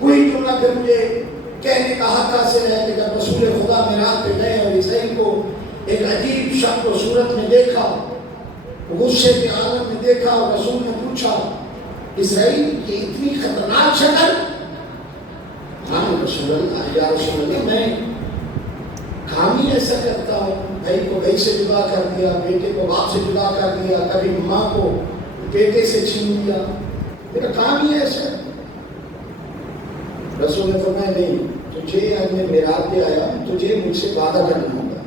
وہی جملہ پھر مجھے کہنے کا حق حاصل ہے کہ جب رسول خدا معراج پہ گئے اور اسرائیل کو ایک عجیب شکل و صورت میں دیکھا، غصے کے عالم میں دیکھا، اور رسول نے پوچھا اسرائیل کی اتنی خطرناک شکل؟ ہاں رسول اللہ، یا رسول اللہ میں کام ہی ایسا کرتا ہوں، بھائی کو بھائی سے جدا کر دیا، بیٹے کو باپ سے جدا کر دیا، کبھی ماں کو بیٹے سے چھین لیا، میرا کام ہی ایسا ہے۔ رسول نے فرمایا نہیں، تجھے آج میں معراج پہ آیا، تجھے مجھ سے وعدہ کرنا ہوگا۔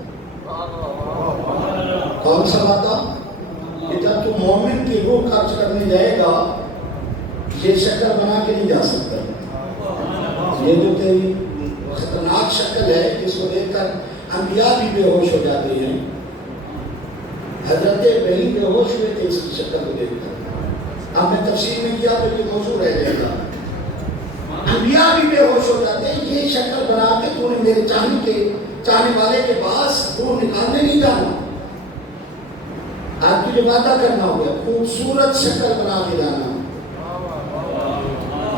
کون سا وعدہ؟ کہ جب تو مومن کی روح خرچ کرنے جائے گا، یہ شکل بنا کے نہیں جا سکتا، یہ جو تیری خطرناک شکل ہے جس کو دیکھ کر انبیاء بھی بے ہوش ہو جاتے ہیں، حضرت ابراہیم بے ہوش ہوئے تھے اس کی شکل کو دیکھ کر۔ اب میں تفسیر میں کیا تو یہ موضوع رہ جائے گا، انبیاء بھی بے ہوش ہو جاتے ہیں، یہ شکل بنا کے تو نے میرے چاہنے والے کے پاس روح نکالنے نہیں جانا، آپ تجھے وعدہ کرنا ہوگا، خوبصورت شکل بنا کے جانا۔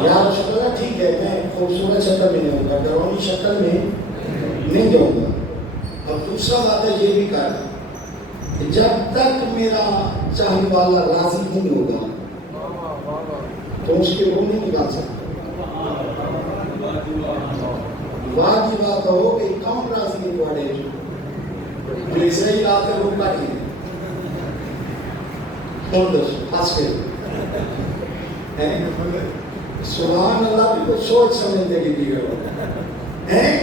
یا رسول اللہ ٹھیک ہے، میں خوبصورت شکل میں نہیں ہوں گا، ڈرونی شکل میں نہیں جاؤں گا۔ اور دوسرا وعدہ یہ بھی کر کہ جب تک میرا چاہنے والا راضی نہیں ہوگا تو اس کی روح نہیں نکال سکتا۔ واجب بات ہو کہ کون راضی نہیں پڑے، اسرائیل آ کر روح کاٹی سبحان اللہ، بھی کچھ سوچ سمجھنے کی دیئے ہو۔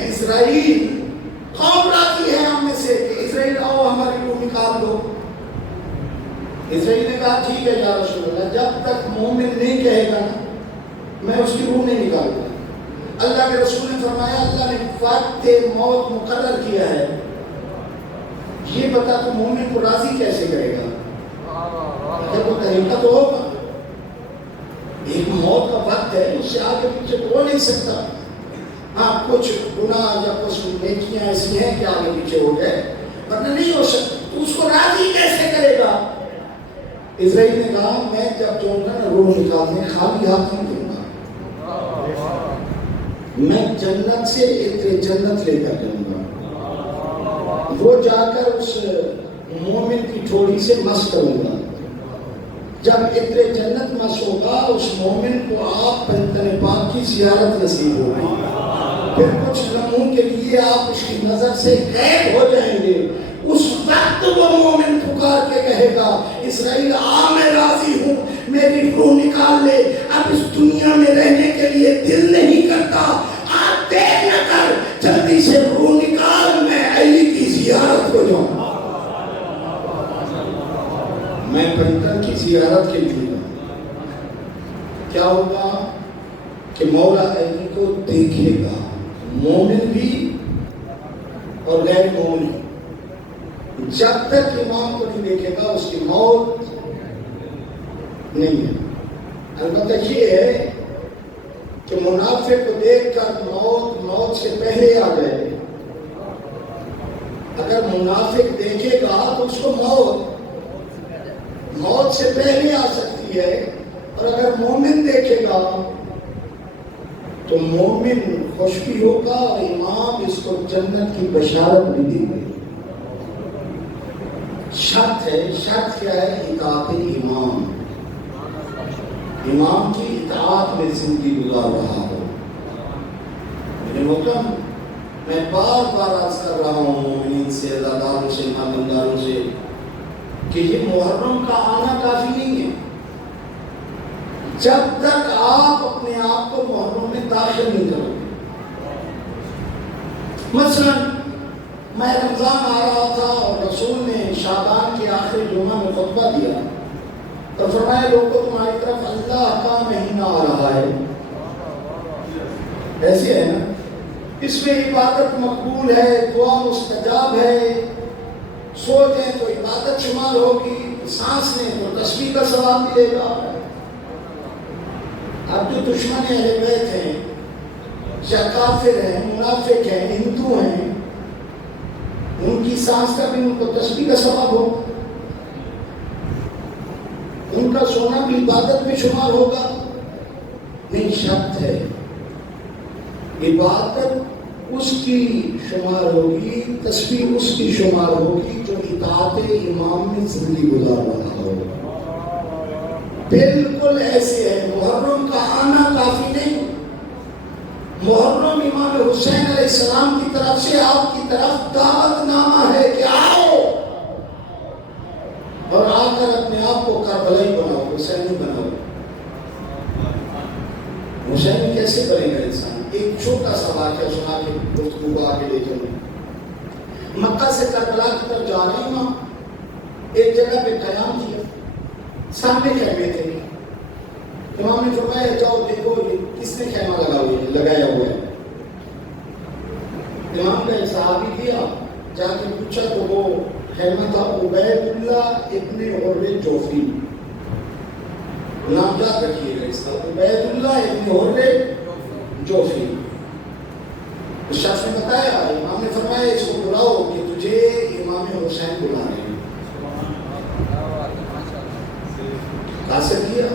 اسرائیل قوم راضی ہے ہم میں سے کہ اسرائیل آؤ ہماری روح نکال دو۔ اسرائیل نے کہا ٹھیک ہے یا رسول اللہ، جب تک مومن نہیں کہے گا نا میں اس کی روح نہیں نکالوں گا۔ اللہ کے رسول نے فرمایا اللہ نے وقت موت مقرر کیا ہے، یہ بتا تو مومن کو راضی کیسے کرے گا؟ اگر تو طریقہ تو ہوگا، ایک موت کا وقت ہے، اس سے آگے پیچھے ہو نہیں سکتا۔ ہاں کچھ گناہ یا کچھ نیکیاں ایسی ہیں کہ آگے پیچھے ہو گئے، ورنہ نہیں ہو سکتا، تو اس کو راضی کیسے کرے گا؟ اسرائیل نے کہا میں جب جاؤں گا نا روح نکالنے خالی ہاتھ نہیں دوں گا، میں جنت سے عطر جنت لے کر جاؤں گا، وہ جا کر اس مومن کی ٹھوڑی سے مس کروں گا، جب عطر جنت مس ہوگا اس مومن کو آپ تن پاک کی زیارت نصیب ہوگی، پھر کچھ لمحوں کے لیے آپ اس کی نظر سے غائب ہو جائیں گے۔ اس وقت وہ مومن پکار کے کہے گا اسرائیل آ میں راضی ہوں، میری روح نکال لے، اب اس دنیا میں رہنے کے لیے دل نہیں کرتا، آپ دیر نہ کر، جلدی سے روح نکال، میں علی کی زیارت کو جاؤں، میں پیغمبر کی زیارت کے لیے۔ کیا ہوگا کہ مولا علی کو دیکھے گا، مومن بھی اور غیر مومن بھی، جب تک امام کو نہیں دیکھے گا اس کی موت نہیں ہے۔ البتہ یہ ہے کہ منافق کو دیکھ کر موت سے پہلے آ جائے، اگر منافق دیکھے گا تو اس کو موت سے پہلے آ سکتی ہے، اور اگر مومن دیکھے گا تو مومن خوش بھی ہوگا اور امام اس کو جنت کی بشارت بھی دے گے۔ شرط ہے، شرط کیا ہے؟ اطاعت امام، امام کی اطاعت میں زندگی گزار رہا ہو۔ میرے محترم، میں بار بار عرض کر رہا ہوں مومنین سے، عزاداروں سے، ایمانداروں سے کہ یہ محرم کا آنا کافی نہیں ہے، جب تک آپ اپنے آپ کو محرم میں داخل نہیں کرو گے۔ مثلا میں رمضان آ رہا تھا اور رسول نے شعبان کے آخری جمعہ میں خطبہ دیا اور فرمایا لوگوں تمہاری طرف اللہ کا مہینہ آ رہا ہے، ایسے ہے نا، اس میں عبادت مقبول ہے، دعا مستجاب ہے، سو جائیں تو عبادت شمار ہوگی، سانس لیں تو تسبیح کا ثواب ملے گا۔ اب جو دشمن اہل بیت ہیں، یا کافر ہیں، منافق ہیں، ہندو ہیں، ان کی سانس کا بھی ان کو تسبیح کا ثواب ہوگا، ان کا سونا بھی عبادت میں شمار ہوگا۔ نہیں، شرط ہے عبادت اس کی شمار ہوگی، تسبیح اس کی شمار ہوگی جو اطاعت امام میں زندگی گزار رہا ہو۔ بالکل ایسے ہے، محرم کا آنا کافی نہیں۔ محرم امام حسین علیہ السلام کی طرف سے آپ کی طرف دعوت نامہ ہے کہ آؤ، اور آ کر اپنے آپ کو کربلائی بناؤ، حسینی بناؤ۔ حسین کیسے بنے گا انسان؟ ایک چھوٹا سا واقعہ سنا کے گفتگو کو آگے لے چلوں۔ مکہ سے کربلا کی طرف جا رہے ہیں، ایک جگہ پہ قیام کیا، سامنے خیمے تھے۔ امام نے فرمایا جاؤ دیکھو یہ کس نے خیمہ لگایا ہوا ہے۔ امام کا ایک صحابی گیا، جا کے پوچھا تو وہ خیمہ تھا عبید اللہ ابن حر جوفی، نام یاد رکھیے گا اس کا، عبید اللہ ابن حر جوفی۔ اس شخص نے بتایا، امام نے فرمایا اس کو بلاؤ کہ تجھے امام حسین بلا رہے ہیں۔ کاسے کیا،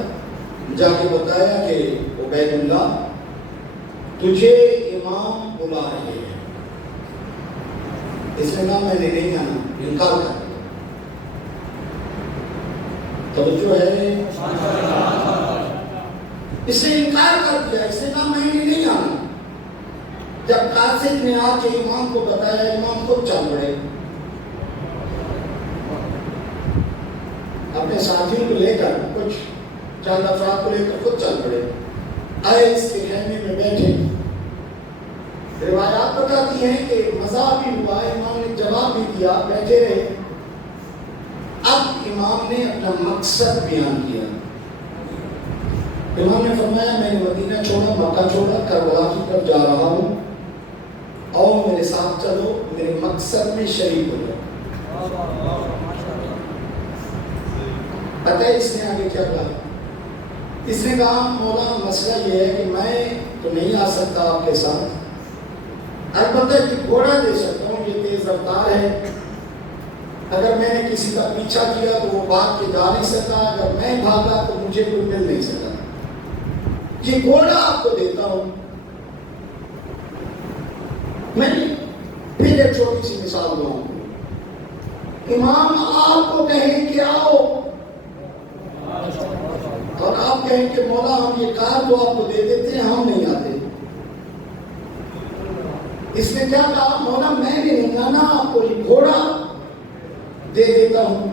جا کے بتایا کہ عبید اللہ تجھے امام بلا رہے ہیں۔ اس نے کہا میں نے نہیں آنا، انکار کر دیا۔ توجہ ہے، اس نے انکار کر دیا، اس نے کہا میں نے نہیں آنا۔ جب قاصد نے آ کے امام کو بتایا، امام خود چل پڑے، اپنے ساتھیوں کو لے کر، کچھ چند افراد کو لے کر خود چل پڑے، آئے اس کے خیمے میں بیٹھے۔ روایات بتاتی ہیں کہ مزہ بھی ہوا، امام نے جواب بھی دیا، بیٹھے رہے۔ اب امام نے اپنا مقصد بیان کیا۔ امام نے فرمایا میں نے مدینہ چھوڑا، مکہ چھوڑا، کربلا کی طرف جا رہا ہوں، اور میرے ساتھ چلو، میرے مقصد میں شریک ہو جاؤ۔ پتہ ہے اس نے آگے کیا کہا؟ اس نے کہا مولا مسئلہ یہ ہے کہ میں تو نہیں آ سکتا آپ کے ساتھ، البتہ کہ گھوڑا دے سکتا ہوں، یہ تیز رفتار ہے، اگر میں نے کسی کا پیچھا کیا تو وہ بھاگ کے جا نہیں سکتا، اگر میں بھاگا تو مجھے کوئی مل نہیں سکتا، یہ گھوڑا آپ کو دیتا ہوں۔ میں پھر ایک چھوٹی سی مثال دوں، امام آپ کو کہیں کہ آؤ، اور آپ کہیں کہ مولا ہم یہ کار تو آپ کو دے دیتے ہیں، ہم نہیں آتے۔ اس نے کیا کہا؟ مولا میں نے نہیں آنا، آپ کو یہ گھوڑا دے دیتا ہوں۔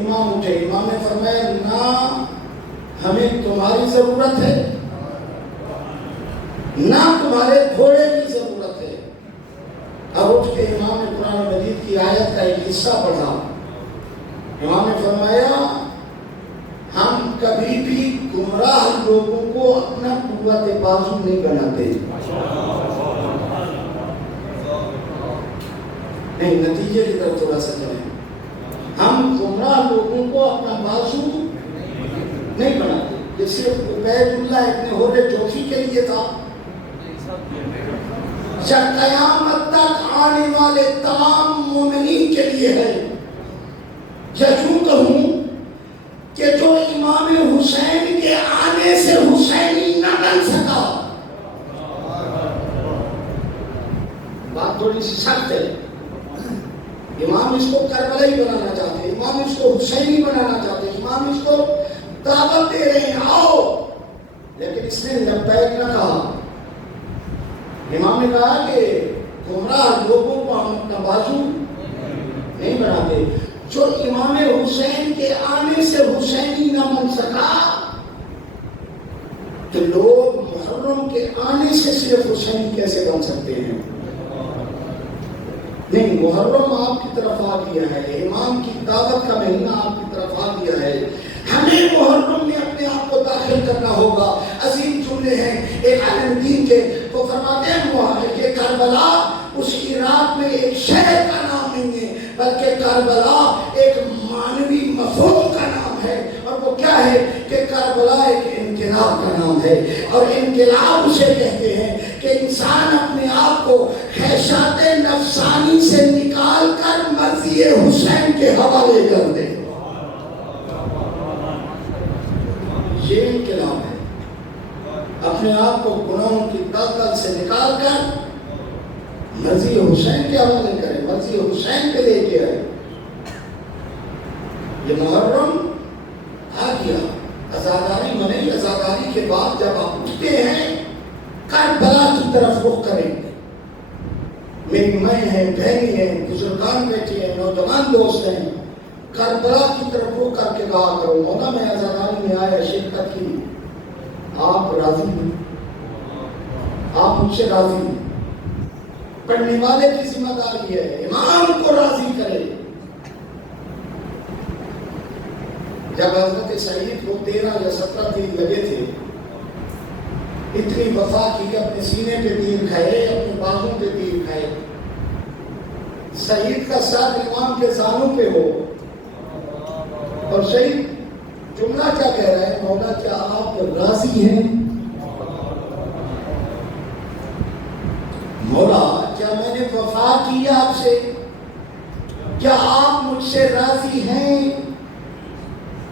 امام اٹھے، امام نے فرمایا نہ ہمیں تمہاری ضرورت ہے، نہ تمہارے گھوڑے کی ضرورت ہے۔ اب اٹھ کے امام نے قرآن مجید کی آیت کا ایک حصہ پڑھا۔ امام نے فرمایا ہم کبھی بھی گمراہ لوگوں کو اپنا قوت بازو نہیں بناتے، نہیں، نتیجے کی طرف تھوڑا سا چلیں، ہم گمراہ لوگوں کو اپنا بازو نہیں بناتے۔ جیسے عبید اللہ ابن حر جوفی کے لیے تھا، جب قیامت تک آنے والے تمام مومنین کے لیے ہے، یا یوں کہوں کہ جو امام حسین کے آنے سے حسینی نہ بن سکا، بات تھوڑی سی سخت ہے، امام اس کو کربلائی بنانا چاہتے، امام اس کو حسینی بنانا چاہتے، امام اس کو دعوت دے رہے ہیں آؤ، لیکن اس نے لبیک نہ کہا۔ امام نے کہا کہ گمراہ لوگوں کو ہم اپنا بازو نہیں بناتے، جو امام حسین کے آنے سے حسینی نہ بن سکا، تو لوگ محرم کے آنے سے صرف حسینی کیسے بن سکتے ہیں؟ نہیں، محرم آپ کی طرف آ گیا ہے، امام کی دعوت کا مہینہ آپ کی طرف آ گیا ہے، ہمیں محرم میں اپنے آپ کو داخل کرنا ہوگا۔ عظیم جملے ہیں ایک عالم دین کے، تو فرماتے ہیں کہ کربلا اس عراق میں ایک شہر کا نام نہیں ہے، بلکہ کربلا ایک معنوی مفہوم کا نام ہے، اور وہ کیا ہے کہ کربلا ایک انقلاب کا نام ہے، اور انقلاب اسے کہتے ہیں کہ انسان اپنے آپ کو خواہشات نفسانی سے نکال کر مرضی حسین کے حوالے کر دے، یہ انقلاب ہے۔ اپنے آپ کو گناہوں کی دلدل سے نکال کر مرضی حسین کے حوالے کرے، مرضی حسین پہ لے کے آئے۔ یہ محرم آ گیا، عزاداری منی، عزاداری کے بعد جب آپ اٹھتے ہیں کربلا کی طرف رخ کریں گے۔ میری مائیں ہیں، بہنیں ہیں، بزرگان بیٹھے ہیں، نوجوان دوست ہیں، کربلا کی طرف رخ کر کے کہا کرو مولا میں عزاداری میں آیا شرکت کی، آپ راضی ہیں؟ آپ مجھ سے راضی ہیں؟ پڑھنے والے کی ذمہ داری ہے امام کو راضی کرے۔ جب حضرت سعید کو 13 یا 17 دن لگے تھے، اتنی وفا کی، اپنے سینے پہ تیر کھائے، اپنے بازوں پہ تیر کھائے، سعید کا ساتھ امام کے زانوں پہ ہو، اور سعید جملہ کیا کہہ رہا ہے؟ مولا کیا آپ راضی ہیں؟ مولا کیا میں نے وفا کی آپ سے؟ کیا آپ مجھ سے راضی ہیں؟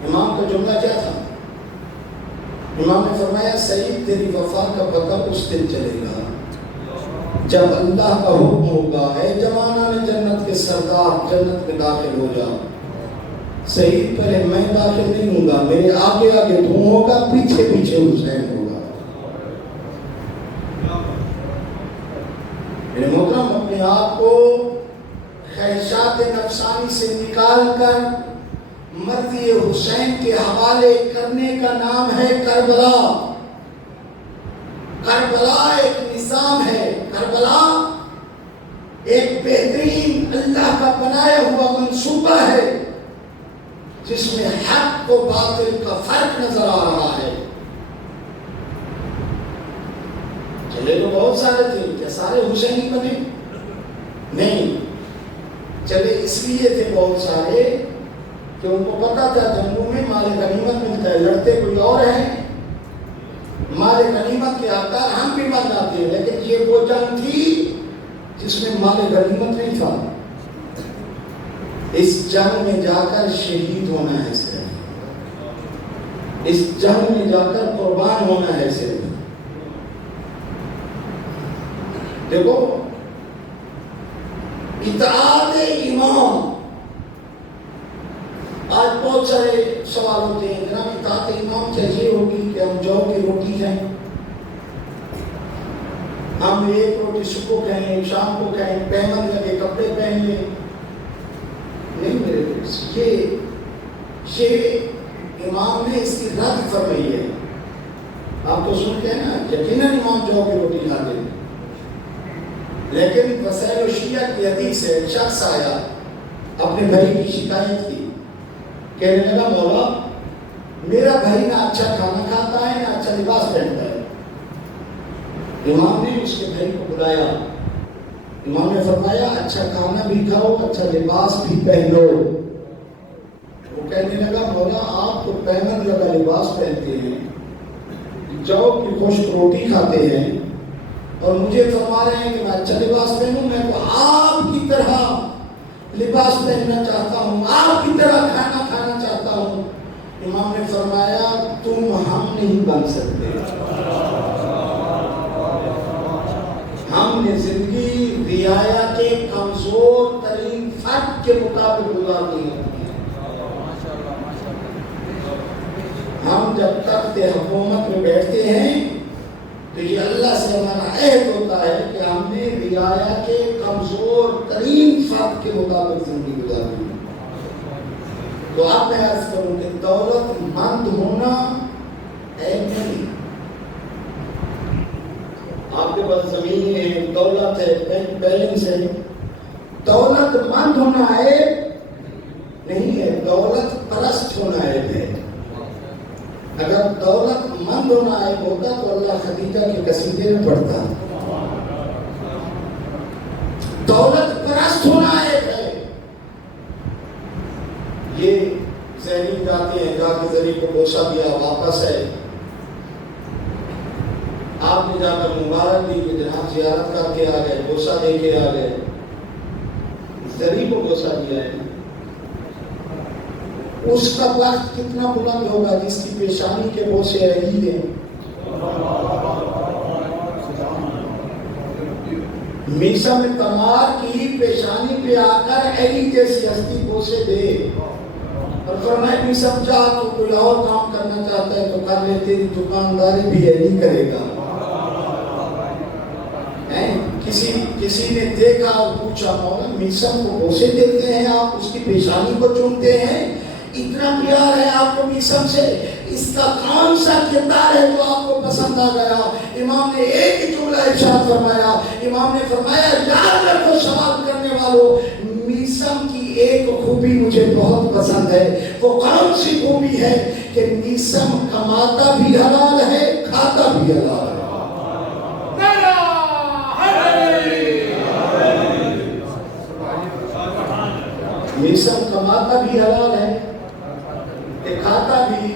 امام کا جملہ کیا تھا؟ امام نے فرمایا سعید تیری وفا کا پتہ اس دن چلے گا جب اللہ کا حکم ہوگا اے جوانان جنت کے سردار جنت میں داخل ہو جاؤ۔ سعید پہلے میں داخل نہیں ہوں گا، میرے آگے آگے تو ہوگا، پیچھے پیچھے حسین ہوگا۔ میرے محترم اپنے آپ کو خواہشات نفسانی سے نکال کر مرضی حسین کے حوالے کرنے کا نام ہے کربلا۔ کربلا ایک نظام ہے، کربلا ایک بہترین اللہ کا بنایا ہوا منصوبہ ہے جس میں حق و باطل کا فرق نظر آ رہا ہے۔ چلے تو بہت سارے تھے، کیا سارے حسینی بنے؟ نہیں، چلے اس لیے تھے بہت سارے کہ ان کو پتا تھا جنگوں میں مال غنیمت ملتا ہے، لڑتے کوئی اور ہیں، مال غنیمت کے حقدار ہم بھی مر جاتے ہیں، لیکن یہ وہ جنگ تھی جس میں مال غنیمت نہیں تھا۔ اس جنگ میں جا کر شہید ہونا ہے صرف، اس جنگ میں جا کر قربان ہونا ہے صرف۔ دیکھو اطاعت امام، آج بہت سارے سوال ہوتے ہیں جناب اطاعت امام کیسے ہوگی کہ ہم جو کی روٹی کھائیں، ہم ایک روٹی صبح کھائیں شام کو کھائیں، پیمن لگے کپڑے پہن لیں؟ نہیں میرے دوست، یہ امام نے اس کی رد فرمائی ہے۔ آپ تو سنتے ہیں نا یقیناً امام جو کی روٹی کھاتے ہیں، لیکن وسائل الشیعہ کی حدیث سے ایک شخص آیا، اپنے بھائی کی شکایت کی، کہنے لگا مولا میرا بھائی نہ اچھا کھانا کھاتا ہے نہ اچھا لباس پہنتا ہے۔ امام نے اس کے بھائی کو بلایا، امام نے فرمایا اچھا کھانا بھی کھاؤ اچھا لباس بھی پہنو۔ وہ کہنے لگا مولا آپ تو پیمن لگا لباس پہنتے ہیں، جو کی خشک روٹی کھاتے ہیں، اور مجھے فرما رہے ہیں کہ میں اچھا لباس پہنوں، میں تو آپ کی طرح لباس پہننا چاہتا ہوں، آپ کی طرح کھانا کھانا چاہتا ہوں۔ امام نے فرمایا تم ہم نہیں بن سکتے، ہم نے زندگی رعایا کے کمزور ترین فرد کے مطابق گزارنی ہوتی ہے۔ ہم جب تک حکومت میں بیٹھتے ہیں تو یہ اللہ سے ہمارا عہد ہوتا ہے کہ ہم نے رعایا کے کمزور ترین فرد کے مطابق زندگی گزارنی ہے۔ تو آپ میں عرض کروں کہ دولت مند ہونا عیب نہیں، آپ کے پاس زمین ہے، دولت ہے، بینک بیلنس ہے، دولت مند ہونا عیب نہیں ہے، دولت پرست ہونا عیب ہے۔ اگر دولت مند ہونا عیب ہوتا تو اللہ خدیجہ کے قصیدے میں پڑھتا، دولت پرست ہونا عیب ہے۔ یہ ذہنی جاتے ہیں، جا کے ذریعے کو بوسہ دیا واپس ہے، آپ نے جا کر مبارک دی کہ جناب زیارت کر کے آ گئے، بوسہ دے کے آ گئے، ذریعے کو بوسہ دیا ہے۔ اس کا وقت کتنا بلند ہوگا جس کی پیشانی کے بوسے عید ہیں، میثم تمار کی پیشانی پہ آ کر ایلی جیسی ہستی بوسے دے اور فرمائے میثم جا تو کوئی اور کام کرنا چاہتا ہے تو کر لے، تیری دکانداری بھی ایلی کرے گا۔ کسی نے دیکھا اور پوچھا مولا میثم کو بوسے دیتے ہیں آپ، اس کی پیشانی کو چومتے ہیں، اتنا پیار ہے آپ کو میثم سے، اس کا کون سا کردار ہے جو آپ کو پسند آ گیا؟ امام نے ایک ہی جملہ ارشاد فرمایا، امام نے فرمایا یاد رکھو سوال کرنے والوں، میثم کی ایک خوبی مجھے بہت پسند ہے۔ وہ کون سی خوبی ہے کہ میثم کماتا بھی حلال ہے، کھاتا بھی حلال ہے۔ میثم کماتا بھی حلال ہے کہ کھاتا بھی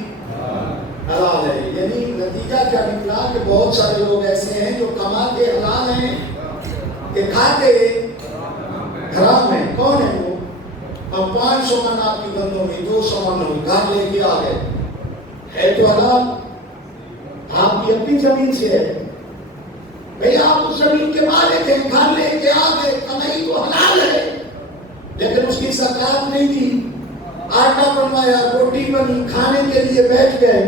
حلال ہے، یعنی نتیجہ کیا نکلا کہ بہت سارے لوگ ایسے ہیں جو کماتے حلال ہیں کہ کھاتے حرام ہیں۔ کون ہے وہ؟ ہم 500 من آپ کی گندوں میں 200 من گھر لے کے آ گئے، ہے تو حلال، آپ کی اپنی زمین سے ہے بھئی، آپ اس زمین کے مالک ہیں، گھر لے کے آ گئے، کمائی تو حلال ہے لیکن اس کی زکات نہیں دی، آٹا بنوایا، روٹی بنی، کھانے کے لیے بیٹھ گئے،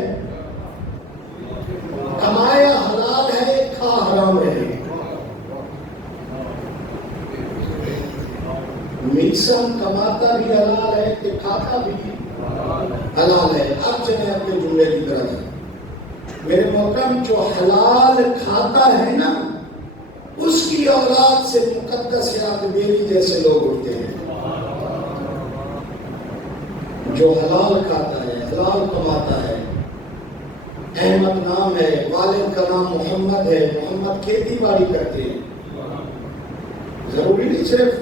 کمایا حلال ہے، کھا حرام ہے۔ میثم کماتا بھی حلال ہے کہ کھاتا بھی حلال ہے۔ اب چلیں اپنے جملے کی طرف۔ میرے محترم، جو حلال کھاتا ہے نا، اس کی اولاد سے مقدس یا بیری جیسے لوگ اٹھتے ہیں۔ جو حلال کھاتا ہے، حلال کماتا ہے، احمد نام ہے، والد کا نام محمد ہے، محمد کھیتی باڑی کرتے ہیں، ضروری نہیں صرف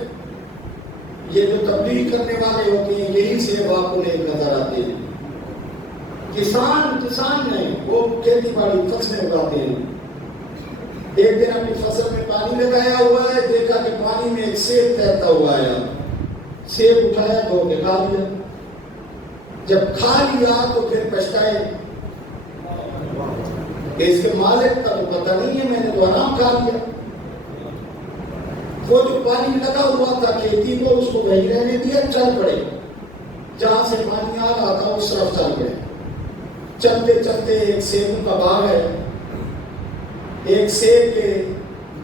یہ جو تبلیغ کرنے والے ہوتے ہیں یہی سے آپ کو ایک نظر آتے ہیں، کسان نہیں، وہ کھیتی باڑی فصلیں اگاتے ہیں۔ ایک دن اپنی فصل میں پانی لگایا ہوا ہے، دیکھا کہ پانی میں ایک سیب تیرتا ہوا آیا، سیب اٹھایا دھو کے کھا لیا، جب کھا لیا تو پھر پچھتائے کہ اس کے مالک کا تو پتہ نہیں ہے، میں نے تو حرام کھا لیا۔ وہ جو پانی لگا ہوا تھا کھیتی کو، اس کو وہیں رہنے دیا، چل پڑے، جہاں سے پانی آ رہا تھا اس طرف چل پڑے۔ چلتے چلتے ایک سیب کا باغ ہے، ایک سیب کے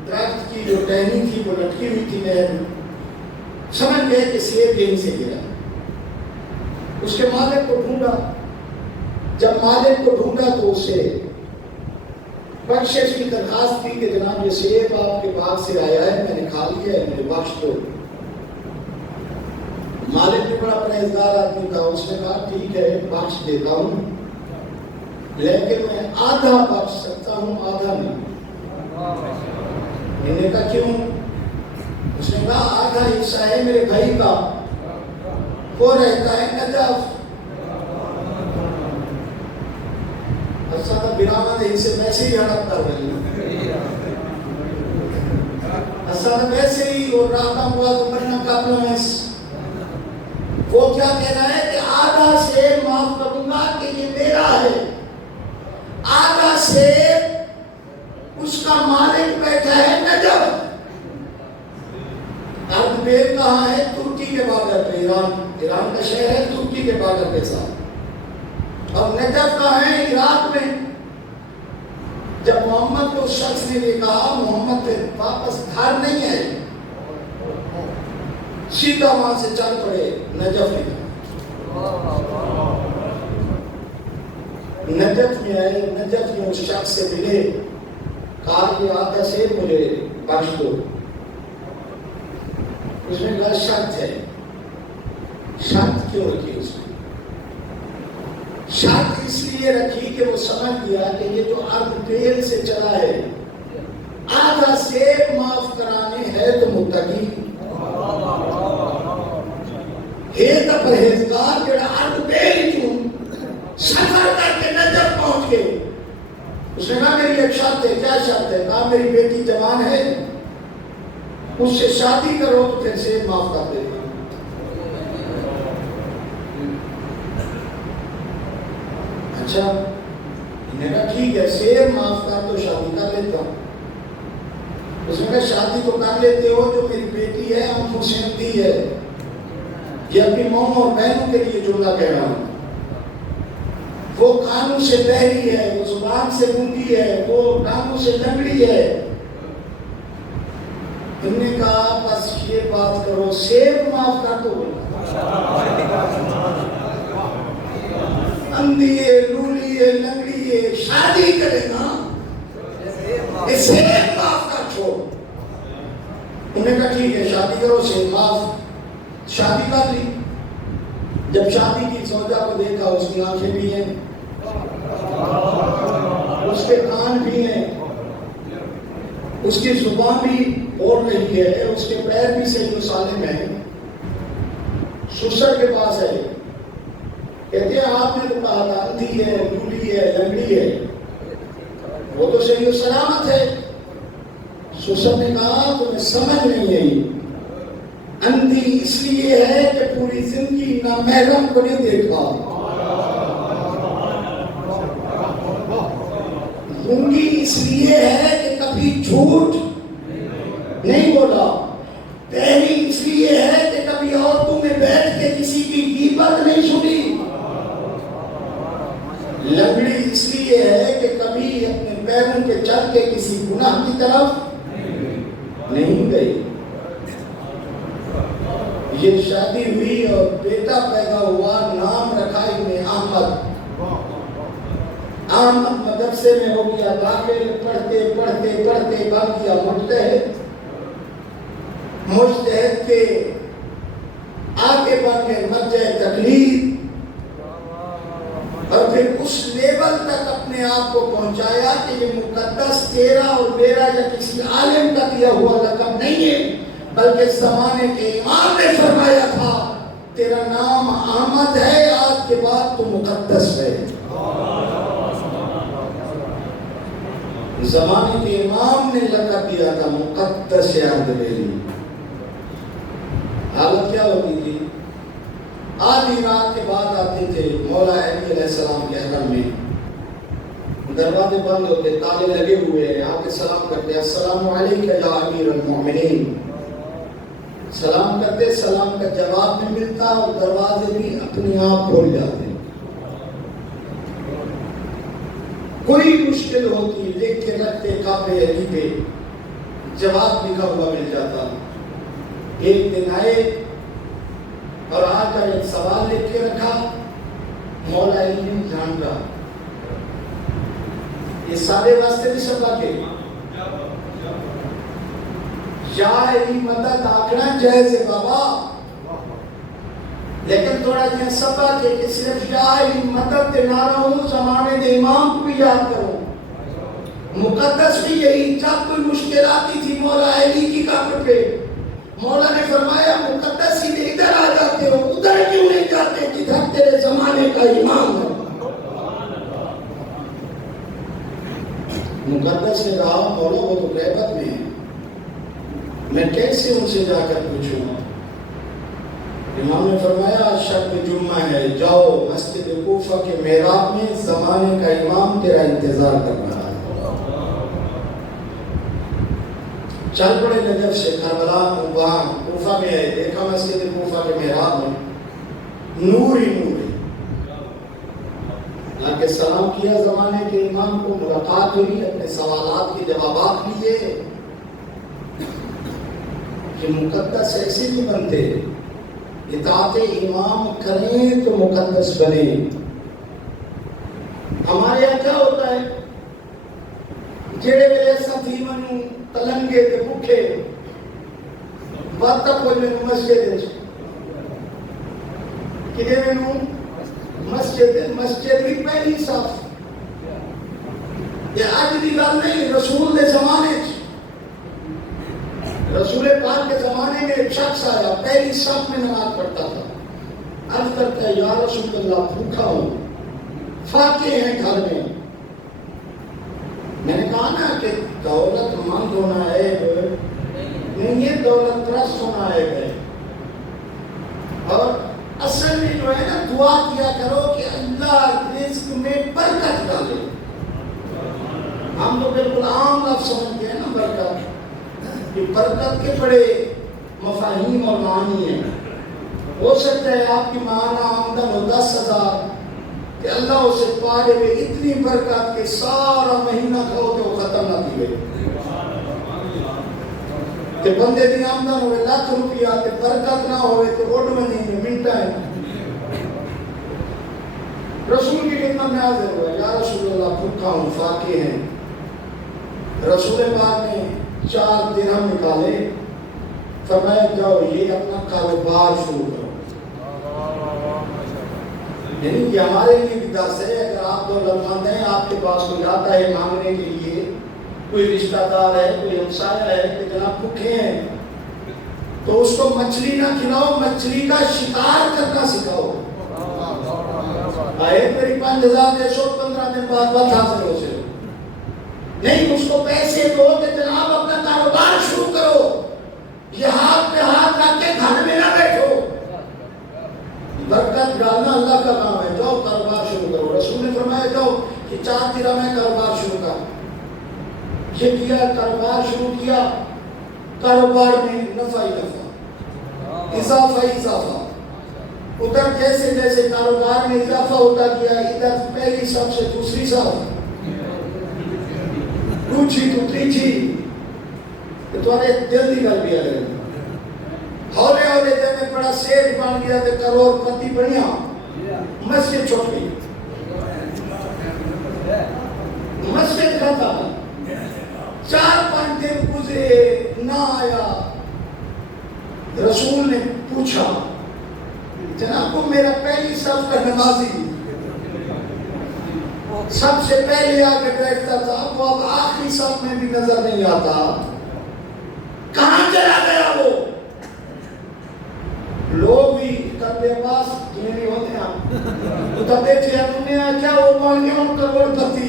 درخت کی جو ٹہنی تھی وہ لٹکی ہوئی تھی نہر میں، سمجھ گئے کہ سیب یہیں سے گرا۔ اس کے مالک کو ڈھونڈا، جب مالک کو ڈھونڈا تو اسے بخشش کی درخواست کی کہ جناب یہ سیب آپ کے باغ سے آیا ہے، میں نے کھا لیا ہے، مجھے بخش دو۔ مالک بھی بڑا پرہیزگار آدمی تھا، اس نے کہا ٹھیک ہے بخش دیتا ہوں، لیکن میں آدھا بخش سکتا ہوں، آدھا نہیں۔ میں نے کہا کیوں؟ اس نے کہا آدھا حصہ ہے میرے بھائی کا، وہ رہتا ہے نجف، اسادہ برانا نے اسے ویسے ہی ہڑپ کر رہی، اسادہ ویسے ہی اور راتا ہوا تو مرنا قابل میں۔ وہ کیا کہہ رہا ہے کہ آدھا سے معاف کروں گا کہ یہ میرا ہے، آدھا سے اس کا مالک بیٹھا ہے نجف۔ اردبیل کہاں ہے؟ ترکی کے بارڈر پہ، ایران کا شہر ہے ترکی کے بارڈر پہ ساتھ، اور نجف کہاں ہے؟ عراق میں۔ جب محمد کو شخص نے کہا محمد پہ واپس گھر نہیں ہے، سیدھا وہاں سے چل پڑے نجف میں۔ نجف میں آئے، نجف میں اس شخص سے ملے، کہا کہ آدھا سے مجھے بخش دو۔ اس نے کہا شرط ہے۔ شرط کیوں رکھی اس نے؟ شرط اس لیے رکھی کہ وہ سمجھ گیا کہ یہ جو اردبیل سے چلا ہے، آدھا سے معاف کرانے ہے تو متقی ہے تو پرہیزگار، جڑا اردبیل کیوں سفر کر کے نجف پہنچ گئے۔ اس نے کہا میری ایک شرط ہے۔ کیا شرط ہے؟ کہا میری بیٹی جوان ہے، اس سے شادی کرو تو پھر سے معاف کر دیتا ہوں۔ اچھا میں نے کہا ٹھیک ہے شیر معاف کر تو شادی کر لیتا ہوں. اس نے کہا شادی تو کر لیتے ہو, جو میری بیٹی ہے ہم خوشنتی ہے, یہ اپنی ماؤں اور بہنوں کے لیے جملہ کہہ رہا ہوں. وہ کانوں سے بہری ہے, وہ زبان سے گونگی ہے, وہ ٹانگوں سے لنگڑی ہے. تم نے کہا بس یہ بات کرو شیر معاف کر دو. اندھی ہے, لولی ہے, لنگڑی ہے, شادی کرے نا, اسے معاف کر چھوڑ. انہوں نے کہا ٹھیک ہے شادی کرو سے معاف. شادی کر لی. جب شادی کی سودا کو دیکھا اس کی آنکھیں بھی ہیں, اس کے کان بھی ہیں, اس کی زبان بھی بول رہی ہے, اس کے پیر بھی صحیح و سالم ہیں. سسر کے پاس ہے, کہتے ہیں آپ نے تو کہا تھا اندھی ہے, لولی ہے, لنگڑی ہے, وہ تو صحیح و سلامت ہے. سسر نے کہا تمہیں سمجھ نہیں آئی, اندھی اس لیے ہے کہ پوری زندگی نامحرم کو نہیں دیکھا, گونگی اس لیے ہے کہ کبھی جھوٹ نہیں بولا, بہری اس لیے ہے کہ کبھی عورتوں میں بیٹھ کے کسی کی غیبت نہیں سنی, لنگڑی اس لیے ہے کہ کبھی اپنے پیروں کے چل کے کسی گناہ کی طرف نہیں گئی. یہ شادی ہوئی اور بیٹا پیدا ہوا, نام رکھا ابن احمد. احمد مدرسے میں ہو گیا داخل, پڑھتے پڑھتے پڑھتے بن گیا مجتہد. مجتہد کے آگے بن گئے مرجع تقلید, اور پھر اس لیول تک اپنے آپ کو پہنچایا کہ یہ مقدس تیرا اور میرا یا کسی عالم کا دیا ہوا لقب نہیں ہے, بلکہ زمانے کے امام نے فرمایا تھا تیرا نام احمد ہے, آج کے بعد تو مقدس ہے. زمانے کے امام نے لقب دیا تھا مقدس اردبیلی. حالت کیا ہوتی تھی, آدھی رات کے بعد آتے تھے مولا علی علیہ السلام کے حرم میں, دروازے بند ہوتے, تالے لگے ہوئے ہیں, آ کے سلام کرتے السلام علیکم یا امیر المومنین. سلام کرتے, سلام کا جواب نہیں ملتا اور دروازے بھی اپنے آپ کھول جاتے. کوئی مشکل ہوتی لکھ کے رکھتے کعبے علی پہ, جواب لکھا ہوا مل جاتا. ایک دن آئے اور آ کر ایک سوال لکھ کے رکھا, مولا علی نے جان رہا یہ سارے واسطے بھی سب کے یا علی مدد آکڑا جائز ہے بابا, لیکن تھوڑا یہ سبا کہ صرف یا علی مدد دے نہ رہوں, زمانے دے امام کو بھی یاد کروں. مقدس بھی یہی, جب کوئی مشکل آتی تھی مولا علی کی قبر پہ, مولا نے فرمایا مقدس ہی نے ادھر آ جاتے ہو, ادھر کیوں نہیں جاتے جدھر تیرے زمانے کا امام ہے. مقدس نے کہا مولا وہ تو غیبت میں ہے, میں کیسے ان سے جا کر پوچھوں. امام نے فرمایا شب جمعہ ہے, جاؤ مسجد کوفہ کے محراب میں, زمانے کا امام تیرا انتظار کر رہا ہے. چل پڑے نجف سے کربلا, وہاں کوفہ میں ہے, دیکھا مسجد کوفہ کے محراب میں نور ہی نور ہے. اللہ کے سلام کیا زمانے کے امام کو, ملاقات ہوئی, اپنے سوالات کے جوابات لیے. کہ مقدس ایسے نہیں بنتے, اطاعت امام کریں تو مقدس بنے. ہمارے یہاں کیا ہوتا ہے, جڑے ویلے اساں تھی منوں تلنگے تے بھوکے بات تک کوئی مینوں مسجد کدے مینوں مسجد بھی پہلی صف. یہ اج دی گل نہیں, رسول دے زمانے رسول پاک کے زمانے میں ایک شخص آیا, پہلی صف میں نماز پڑھتا تھا. عرض کرتا ہے یا رسول اللہ بھوکا ہوں, فاقے ہیں گھر میں. میں نے کہا نا کہ دولت مند ہونا ہے نہیں, یہ دولت پرست ہونا ہے. اور اصل میں جو ہے نا, دعا کیا کرو کہ اللہ رزق میں برکت ڈالے. ہم تو بالکل عام لفظ سمجھتے ہیں نا برکت، یہ برکت کے بڑے مفاہیم اور معنی ہیں. ہو سکتا ہے آپ کی ماہانہ آمدن ہو 10,000 کہ اللہ اسے پارے میں اتنی برکت کہ سارا مہینہ کھو کہ وہ ختم نہ کی گئی. کہ بندے دی آمدن ہوئے لاکھ روپیہ کہ برکت نہ ہوئے تو روڈ میں نہیں ہے منٹا ہے. رسول کی خدمت میں حاضر ہوا، یا رسول اللہ بھوکا ہوں فاقے ہیں. رسول پاک نے 4 درہم نکالے، فرمایا جاؤ یہ اپنا کاروبار شروع کرو. یعنی کہ ہمارے لیے بھی درس ہے، اگر آپ دولتمند ہیں، آپ کے پاس کوئی آتا ہے مانگنے کے لیے، کوئی رشتہ دار ہے، کوئی ہمسایہ ہے کہ جناب بھوکے ہیں، تو اس کو مچھلی نہ کھلاؤ، مچھلی کا شکار کرنا سکھاؤ. آئے میری 5,000 دے سو 15 دن بعد بات حاصل ہو سے نہیں، اس کو پیسے دو کہ جناب اپنا کاروبار شروع کرو. یہ ہاتھ پہ ہاتھ رکھ کے گھر میں نہ بیٹھو. برکت ڈالنا اللہ کا کام ہے، جاؤ کاروبار شروع کرو. رسول نے فرمایا جاؤ کہ 4 درہم میں کاروبار شروع کر. یہ کیا، کاروبار شروع کیا. کاروبار میں نفع ہی نفع، اضافہ ہی اضافہ. ادھر جیسے جیسے کاروبار میں اضافہ ہوتا گیا، ادھر پہلی صف سے دوسری صف، دوسری تو تیسری، تمہارے دل دی گل بھی آ گئی. ہولے ہولے جب میں بڑا سیٹ بن گیا تو کروڑ پتی بنیا، مسجد چھوٹ گئی. مسجد کا تھا 4-5 دن گزرے نہ آیا. رسول نے پوچھا جناب کو میرا پہلی صف کا نمازی سب سے پہلے آ کے بیٹھتا تھا، وہ اب آخری صف میں بھی نظر نہیں آتا، کہاں چلا گیا وہ؟ لوگ بھی کبھی پاس تمہیں نہیں ہوتے ہیں تو تب دیکھتے ہیں تم نے کیا وہ مان گیا ان کروڑ پتی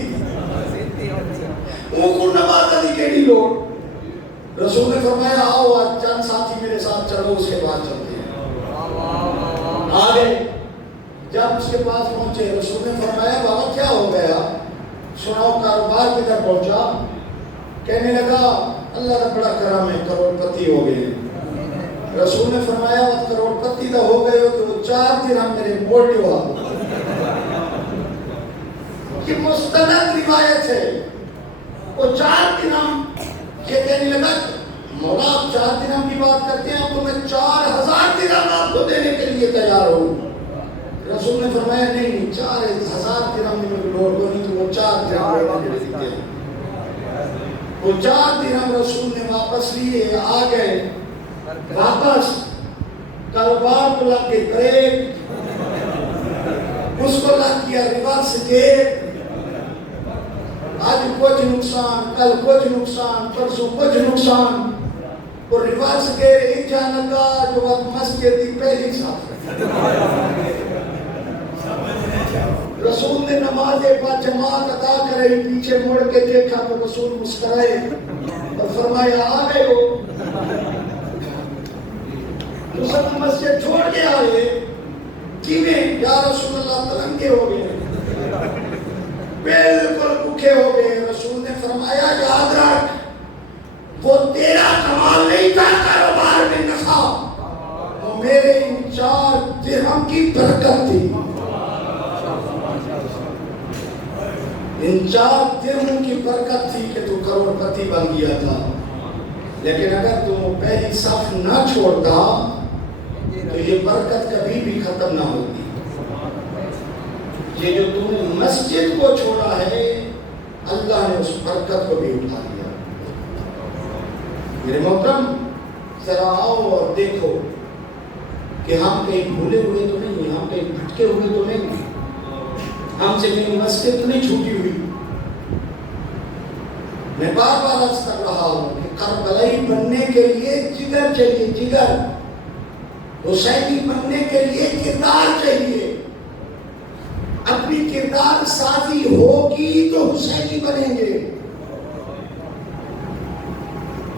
وہ کو نماز دی کیڑی لوگ. رسول نے فرمایا آؤ آج چند ساتھی میرے ساتھ چلو، اس کے بعد چلتے ہیں. آگے جب اس کے پاس پہنچے رسول نے فرمایا بابا کیا ہو گیا، سناؤ کاروبار کدھر پہنچا؟ کہنے لگا اللہ کا بڑا کرم ہے، کروڑ پتی ہو گئے. رسول نے فرمایا وہ کروڑ پتی تو ہو گئے ہو تو وہ 4 درہم میرے موٹے ہوا. یہ مستند روایت ہے. وہ 4 درہم یہ کہنے لگا مولا آپ 4 درہم کی بات کرتے ہیں، اب تو میں 4,000 درہم آپ کو دینے کے لیے تیار ہوں. رسول نے فرمایا نہیں 4,000 درہم میں لوٹ کو نہیں، تو وہ 4 درہم دیتے ہیں. وہ 4 درہم رسول نے واپس لیے. آ گئے واپس، کاروبار کو لگ کے بریک، اس کو لگ کیا ریورس گیئر. آج کچھ نقصان، کل کچھ نقصان، پرسوں کچھ نقصان. اور ریورس گیئر ایک جانگا جو وقت مسجد کی پہلی صف. رسول نے نماز با جماعت ادا کرائی، پیچھے مڑ کے دیکھا تو رسول مسکرائے اور فرمایا آ گئے ہو. سب مسجد چھوڑ کے آئے کیویں؟ یا رسول اللہ تلنگے ہو گئے، بالکل بھوکے ہو گئے. رسول نے فرمایا یاد رکھ وہ تیرا کمال نہیں تھا کاروبار میں نفع، وہ میرے ان 4 درہم کی برکت تھی. ان 4 درہم کی برکت تھی کہ تو کروڑ پتی بن گیا تھا. لیکن اگر تم پہلی صف نہ چھوڑتا تو یہ برکت کبھی بھی ختم نہ ہوتی. یہ جو تم نے مسجد کو چھوڑا ہے، اللہ نے اس برکت کو بھی اٹھا لیا. میرے محترم ذرا آؤ اور دیکھو کہ ہم کہیں بھولے ہوئے تو نہیں، ہم کہیں بھٹکے ہوئے تو نہیں، ہم سے کہیں مسجد تو نہیں چھوٹی ہوئی. میں بار بار عرض کر رہا ہوں کہ کربلائی بننے کے لیے جگر چاہیے، جگر. حسینی بننے کے لیے کردار چاہیے. اپنی کردار سازی ہوگی تو حسینی بنیں گے.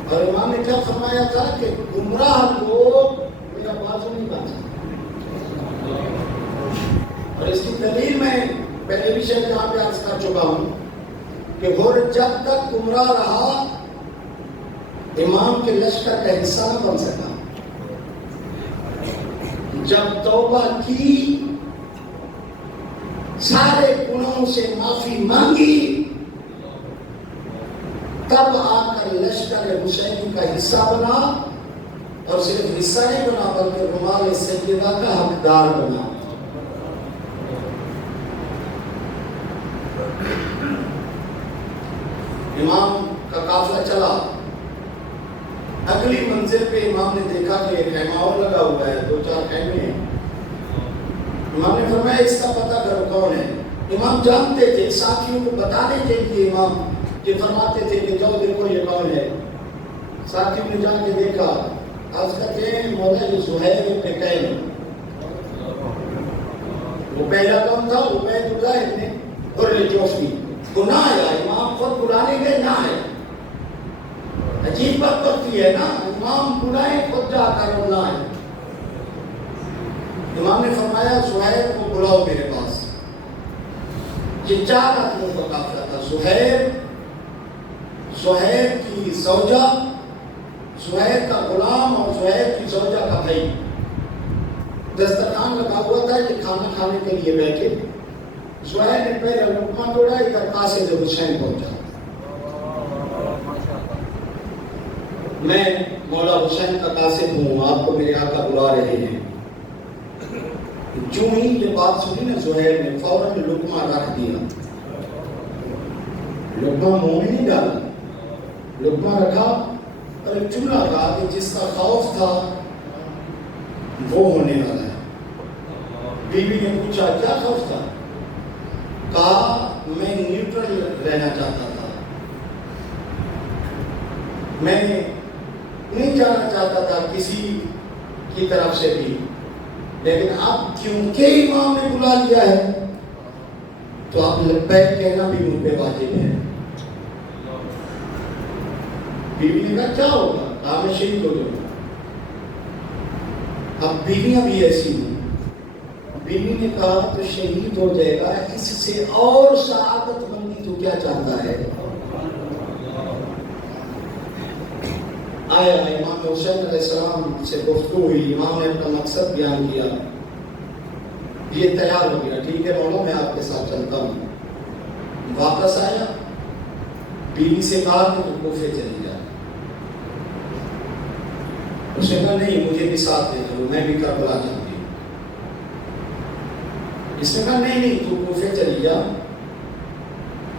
اور امام نے کیا فرمایا تھا کہ گمراہ لوگ میرا بازو نہیں بن سکتے. اور اس کی دلیل میں پہلے بھی شاید یہاں پہ عرض کر چکا ہوں کہ ہر جب تک گمراہ رہا امام کے لشکر کا حصہ نہ بن سکا. جب توبہ کی، سارے گناہوں سے معافی مانگی، تب آ کر لشکر حسینی کا حصہ بنا، اور صرف حصہ نہیں بنا بلکہ رمال سیدہ کا حقدار بنا. امام کا قافلہ چلا، اگلی منزل پہ امام نے دیکھا کہ ایک خیمہ اور لگا ہوا ہے، 2-4 خیمے ہیں. امام نے فرمایا اس کا پتہ کرو کون ہے. امام جانتے تھے، ساتھیوں کو بتانے کے لیے امام یہ فرماتے تھے کہ جاؤ دیکھو یہ کون ہے. ساتھیوں نے جا کے دیکھا، آج کہتے ہیں مولا یہ زہیر ابن قین. وہ پہلا کون تھا؟ عبید اللہ ابن الجوفی. تو نہ آیا، امام خود بلانے گئے نہ آئے. عجیب بات ہوتی ہے نا، امام بلائیں خود جا کر اور نہ آئے. امام نے فرمایا زہیر کو بلاؤ میرے پاس. یہ 4 آدمیوں کا قافلہ تھا، زہیر کی زوجہ، زہیر کا غلام اور زہیر کی زوجہ کا بھائی. دسترخوان لگا ہوا تھا، یہ کھانا کھانے کے لیے بیٹھے. زہیر نے پہلا لقمہ توڑا، ادھر قاصد حسین پہنچا. میں مولا حسین کا قاصد ہوں، آپ کو میرے آقا بلا رہے ہیں. جو ہی یہ بات سنی نا زہیر نے فوراً لقمہ رکھ دیا. لقمہ منہ میں نہیں ڈالا، لقمہ رکھا اور ایک جملہ کہا کہ جس کا خوف تھا وہ ہونے والا ہے. بیوی نے پوچھا کیا خوف تھا؟ کہا میں نیوٹرل رہنا چاہتا تھا، میں نہیں جانا چاہتا تھا کسی کی طرف سے بھی، لیکن اب کیونکہ امام نے بلا لیا ہے تو اب لبیک کہنا بھی مجھ پہ واجب ہے. بیوی نے کہا کیا ہوگا؟ کہا میں شہید ہو جاؤں گا. اب بیویاں بھی ایسی ہیں. بیوی نے کہا تو شہید ہو جائے گا، اس سے اور سعادت مندی تو کیا چاہتا ہے؟ آیا امام حسین علیہ السلام سے گفتگو ہوئی، امام نے اپنا مقصد بیان کیا. یہ تیار ہو گیا، ٹھیک ہے مولا میں آپ کے ساتھ چلتا ہوں. واپس آیا، بیوی سے کہا کہ تو کوفے چلی جا. اس نے کہا نہیں مجھے بھی ساتھ لے جاؤ، میں بھی کربلا جاتی ہوں. اس نے کہا نہیں تو کوفے چلی جا.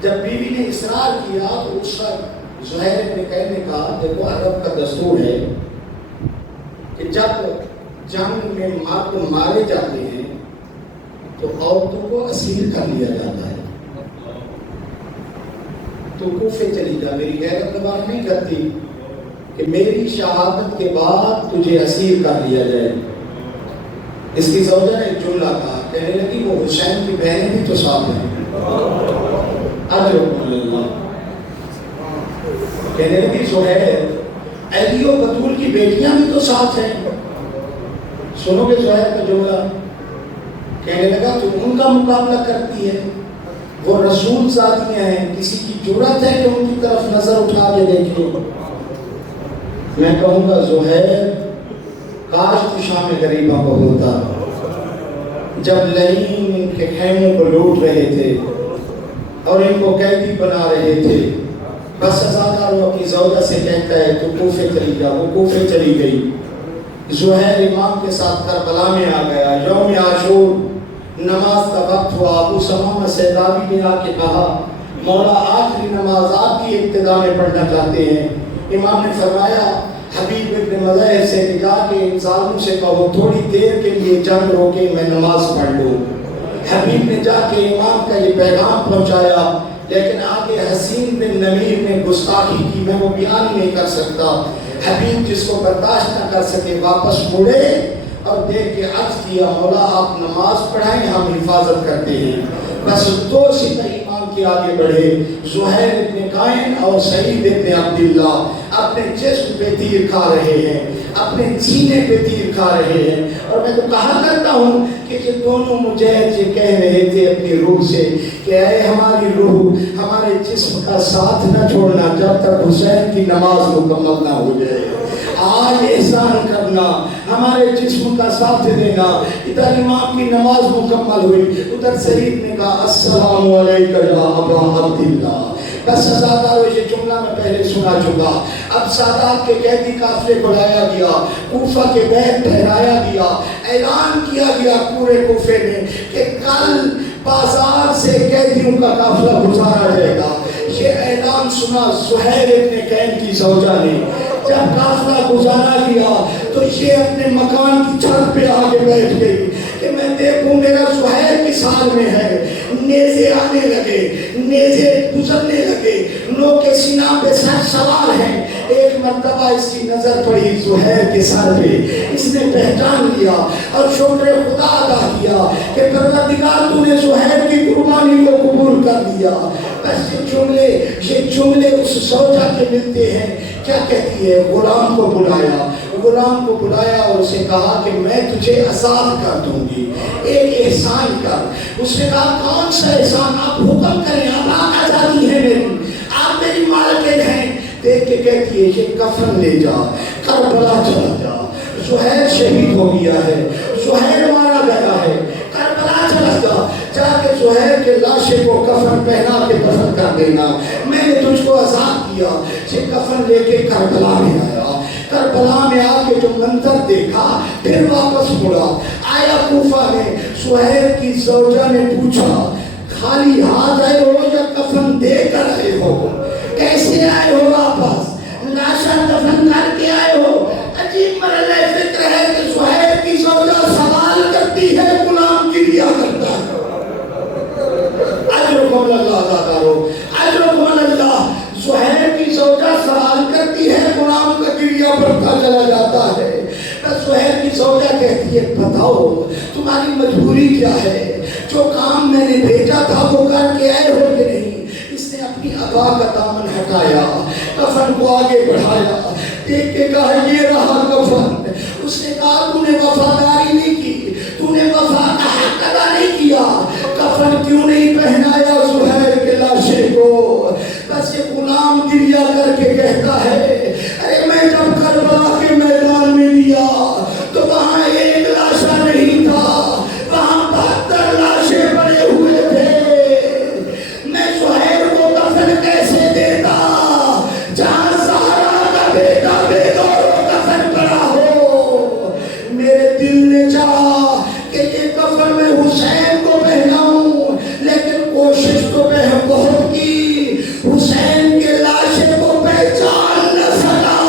جب بیوی نے اصرار کیا تو اس وقت زہیر ابن قین نے کہا دیکھو عرب کا دستور ہے کہ جب جنگ میں مرد مارے جاتے ہیں تو عورتوں کو اسیر کر لیا جاتا ہے. تو کوفے چلی جا، میری غیرت نباہ نہیں کرتی کہ میری شہادت کے بعد تجھے اسیر کر لیا جائے. اس کی زوجہ نے ایک جملہ کہا، کہنے لگی وہ حسین کی بہنیں بھی تو ساتھ ہیں. کہنے لگی زہیر علی و بطول کی بیٹیاں بھی تو ساتھ ہیں. سنو گے زہیر کا جملہ؟ کہنے لگا تو ان کا مقابلہ کرتی ہے، وہ رسول ذاتیاں ہیں، کسی کی جرأت ہے کہ ان کی طرف نظر اٹھا کے دیکھیں؟ میں کہوں گا زہیر کاش تو شام غریبہ کو ہوتا جب لعین ان کے خیموں کو لوٹ رہے تھے اور ان کو قیدی بنا رہے تھے. بس سزادار وہ اپنی زوجہ سے کہتا ہے تو کوفے چلی جا. وہ کوفے چلی گئی. زہیر امام کے ساتھ کربلا میں آ گیا. یوم عاشور نماز کا وقت ہوا. ابو سمامہ سیداوی نے آ کے کہا مولا آخری نماز آپ کی ابتدا میں پڑھنا چاہتے ہیں. امام نے فرمایا حبیب ابن مظاہر سے نکاح کے ان ظالموں سے کہو تھوڑی دیر کے لیے جنگ روکے میں نماز پڑھ لوں. حبیب نے جا کے امام کا یہ پیغام پہنچایا، لیکن آگے حسین بن نمیر نے گستاخی کی، میں وہ بیان نہیں کر سکتا. حبیب جس کو برداشت نہ کر سکے واپس مڑے اور دیکھ کے عرض کیا مولا آپ نماز پڑھائیں ہم حفاظت کرتے ہیں. بس 2 سپاہی امام کے آگے بڑھے. زہیر ابن قائن اور سعید ابن عبداللہ اپنے جسم پہ تیر کھا رہے ہیں, اپنے سینے پہ تیر کھا رہے ہیں. اور میں تو کہا کرتا ہوں کہ یہ دونوں مجاہد یہ کہہ رہے تھے اپنی روح سے کہ اے ہماری روح, ہمارے جسم کا ساتھ نہ چھوڑنا جب تک حسین کی نماز مکمل نہ ہو جائے. آج احسان کرنا, ہمارے جسم کا ساتھ دینا. ادھر امام کی نماز مکمل ہوئی, ادھر سعید نے کہا السلام علیکم یا ابا عبداللہ. بس سزادار یہ جملہ میں پہلے سنا چکا. اب سادات کے قیدی قافلے کو لایا گیا, کوفہ کے بیت ٹھہرایا گیا, اعلان کیا گیا پورے کوفے میں کہ کل بازار سے قیدیوں کا قافلہ گزارا جائے گا. یہ اعلان سنا زہیر ابن قین کی زوجہ نے. جب قافلہ گزارا گیا تو یہ اپنے مکان کی چھت پہ آگے بیٹھ گئی کہ میں دیکھوں میرا زہیر کس حال میں ہے. نیزے آنے لگے, نیزے گزرنے لگے, لوگ کے سینہ پہ سر سوار ہیں. ایک مرتبہ اس کی نظر پڑی زہیر کے سر پہ, اس نے پہچان لیا اور شکر خدا ادا کیا کہ پروردگار تو نے زہیر کی قربانی کو قبول کر لیا. بس یہ جملے اس زوجہ کے ملتے ہیں. کیا کہتی ہے؟ غلام کو بلایا, غلام کو بلایا اور اسے کہا کہ میں تجھے آزاد کر دوں گی, ایک احسان کر. اس نے کہا کون سا احسان؟ آپ حکم کریں, آپ آزادی ہے میری, آپ میری مالکن ہیں. دیکھ کے کہتی ہے یہ کفن لے جا, کربلا چلا جا. زہیر شہید ہو گیا ہے, زہیر مارا گیا ہے, کربلا چلا جا, جا کے زہیر کے لاشے کو کفن پہنا کے دفن کر دینا. میں نے تجھ کو آزاد کیا. یہ کفن لے کے کربلا میں آیا, کربلا میں آ کے جو منظر دیکھا پھر واپس مڑا, آیا کوفہ میں. زہیر کی زوجہ نے پوچھا خالی ہاتھ آئے ہو یا کفن دے کر آئے ہو؟ کیسے آئے ہو واپس؟ لاشا دفن کر کے آئے ہو؟ عجیب مرحلہ فکر ہے کہ زہیر کی زوجہ سوال کرتی ہے, غلام گریہ کرتا ہے. اجرکم اللہ دادارو, اجرکم اللہ. زہیر کی زوجہ سوال کرتی ہے, غلام کا گریہ بڑھتا چلا جاتا ہے. بس زہیر کی زوجہ کہتی ہے بتاؤ تمہاری مجبوری کیا ہے؟ جو کام میں نے بھیجا تھا وہ کر کے آئے ہو کہ نہیں؟ اس نے اپنی عبا کا دامن ہٹایا, کفن کو آگے بڑھایا, دیکھ کے کہا یہ رہا کفن. اس نے کہا تو نے وفاداری نہیں کی, تو نے وفا کا حق ادا نہیں کیا, کفن کیوں نہیں پہنایا زہیر کے لاشے کو؟ بس یہ غلام گریہ کر کے کہتا ہے ارے میں جب کربلا کے میدان میں لیا تو وہاں ایک لاشا نہیں تھا, وہاں 72 لاشیں پڑے ہوئے تھے. میں زہیر کو کفن کیسے دیتا جہاں زہرا کا بیٹا بے دور کفن پڑا ہو؟ میرے دل نے چاہا کہ یہ کفن میں حسین کو پہناؤں, لیکن کوشش تو میں بہت کی, حسین کے لاشے کو پہچان نہ سکا.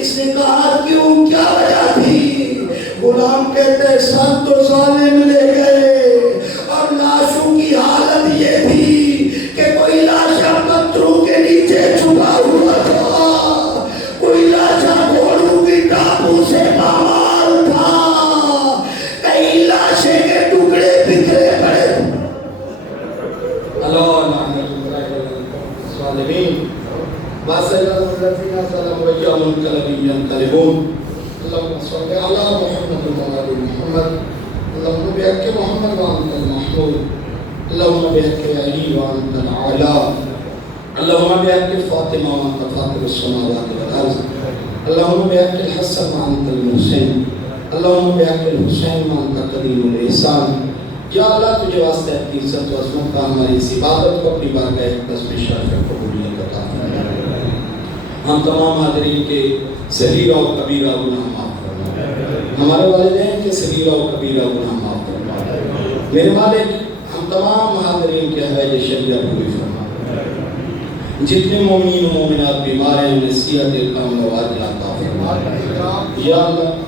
اس نے کہا کیوں, کیا وجہ تھی؟ غلام کہتے ہیں سب تو ظالم لے گئے اور لاشوں کی حالت یہ تھی کہ کوئی لاشا پتھروں کے نیچے چھپا ہوا تھا, کوئی لاشا گھوڑوں کی ٹاپوں سے مامال تھا, کئی لاشیں کے ٹکڑے بکھرے پڑے. اللہ الظالمین باسل الذين ظلموا وجاءهم الكلبين ينقلبون. اللهم صل على محمد وعلى ال محمد. اللهم بحق محمد وانت المحمود. اللهم بحق علي وانت الاعلى. اللهم بحق فاطمه وانت فاطر السماوات والارض. اللهم بحق الحسن وانت الحسين. اللهم بحق الحسين وانت قديم الاحسان. یا اللہ تجھے واسطے اپنی عزت و عظمت کا ہماری اس عبادت کو اپنی بارگاہ اقدس میں شرف قبولیت عطا فرما. ہم تمام حاضرین کے صغیرہ و کبیرہ گناہ معاف فرما, ہمارے والدین کے صغیرہ و کبیرہ گناہ معاف فرما. میرے مالک ہم تمام حاضرین کے حوائج شریعہ پوری فرما. جتنے مومنین و مومنات بیمار ہیں انہیں صحت کاملہ و عاجلہ عطا فرما. یا اللہ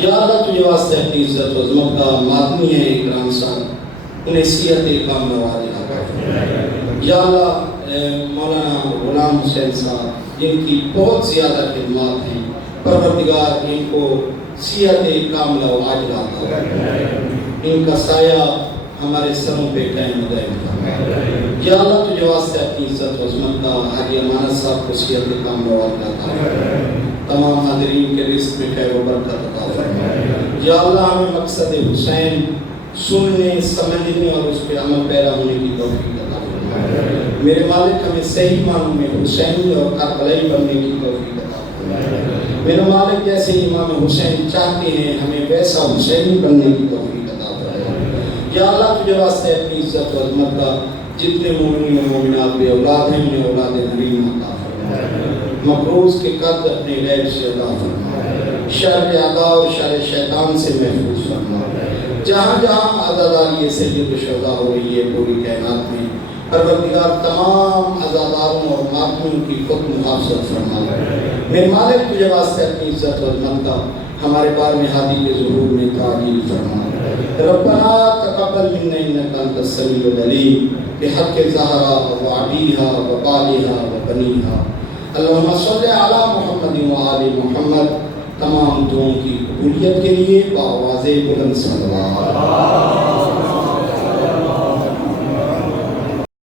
یا اللہ تجھے واسطے اپنی عزت و عظمت کا ماتمی ہے اکرام صاحب, انہیں صحت کاملہ و عاجلہ عطا فرما. یا اللہ مولانا غلام حسین صاحب جن کی بہت زیادہ خدمات ہیں, پروردگار ان کو صحت کاملہ و عاجلہ عطا فرما. ان کا سایہ ہمارے سروں پہ قائم دائم فرما۔ یا اللہ تجھے واسطے اپنی عزت و عظمت کا حاجی امانت صاحب کو صحت کام مواد عطا فرما، تمام حاضرین کے رزق میں خیر و برکت عطا فرما۔ یا اللہ ہمیں مقصد حسین سننے سمجھنے اور اس پہ عمل پیرا ہونے کی توفیق عطا فرما۔ میرے مالک ہمیں صحیح معنوں میں حسینی اور کربلائی بننے کی توفیق عطا فرما۔ میرے مالک جیسے امام حسین چاہتے ہیں ہمیں ویسا حسینی بننے کی توفیق عطا فرما۔ یا اللہ تجھے واسطے اپنی عزت و عظمت کا جتنے مومنین و مومنات بے اولاد ہیں انہیں اولاد نریم عطا فرما، مقروض کے قرض اپنے غیب سے ادا فرما، شر اعداء اور شر شیطان سے محفوظ فرما۔ جہاں جہاں عزاداری سید الشہداء ہو رہی ہے پوری کائنات میں، پروردگار تمام عزاداروں اور ماتمیوں کی خود محافظت فرما۔ میرے مالک تجھے واسطے اپنی عزت و عظمت کا ہمارے بار میں ہادی کے ظہور میں تعجیل فرما۔ ربنا تقبل منا انك انت السميع العليم بحق زهرا وعبيها وبالها وبنيها اللهم صل على محمد وآل محمد۔ تمام دعاؤں کی قبولیت کے لیے بآواز بلند صلوات۔